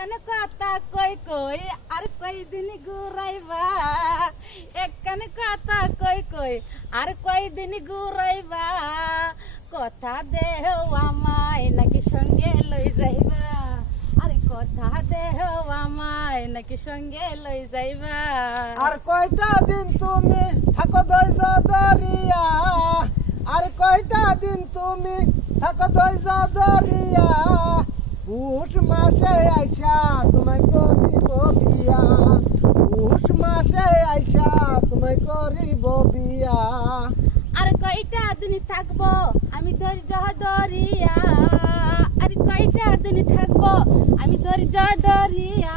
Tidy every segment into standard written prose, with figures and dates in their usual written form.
একখানে কথা কই কই আর কয়দিন ঘুরাইবা, একখানে কথা কই কই আর কয়দিন ঘুরাইবা, কথা দেহ আমায় নাকি সঙ্গে লই যাইবা, আরে কথা দেহ আমায় নাকি সঙ্গে লই যাইবা। আর কয়টা দিন তুমি থাকো ধৈর্য ধরিয়া, আর কয়টা দিন তুমি থাকো ধৈর্য ধরিয়া, পুষ মাসে আইসা তোমায় করিব বিয়া, পুষ মাসে আইসা তোমায় করিব বিয়া। আর কয়টা দিন থাকবো আমি ধৈর্য ধরিয়া, আর কয়টা দিন থাকবো আমি ধৈর্য ধরিয়া,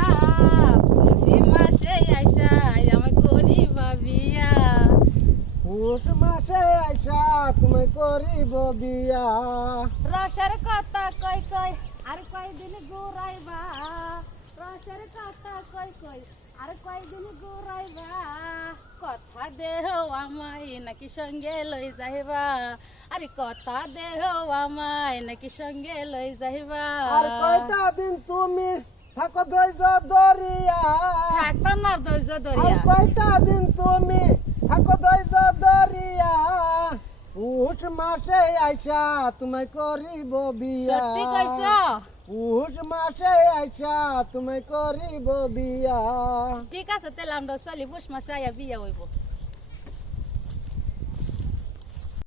পুষি মাসে আইসা আমায় করিবা বিয়া। পুষ মাসে আইসা তোমায় করিব বিয়া। রসের কথা কই কই আর কয়দিন ঘুরাইবা, রসের কথা কই কই আর কয়দিন ঘুরাইবা, কথা দেহ আমায় নাকি সঙ্গে লই যাইবা, আরে কথা দেহ আমায় নাকি সঙ্গে লই যাইবা। আর কয়টা দিন তুমি থাকো ধৈর্য ধরিয়া, থাকতাম না ধৈর্য আর ধরিয়া। কয়টা দিন তুমি থাকো ধৈর্য ধরিয়া, পুষ মাসে আইসা তোমায় করিব বিয়া। সত্যি কইছ? পুষ মাসে আইসা তোমায় করিব বিয়া। ঠিক আছে তাহলে আমরা চলি পুষ মাসে আইয়া বিয়া হইব।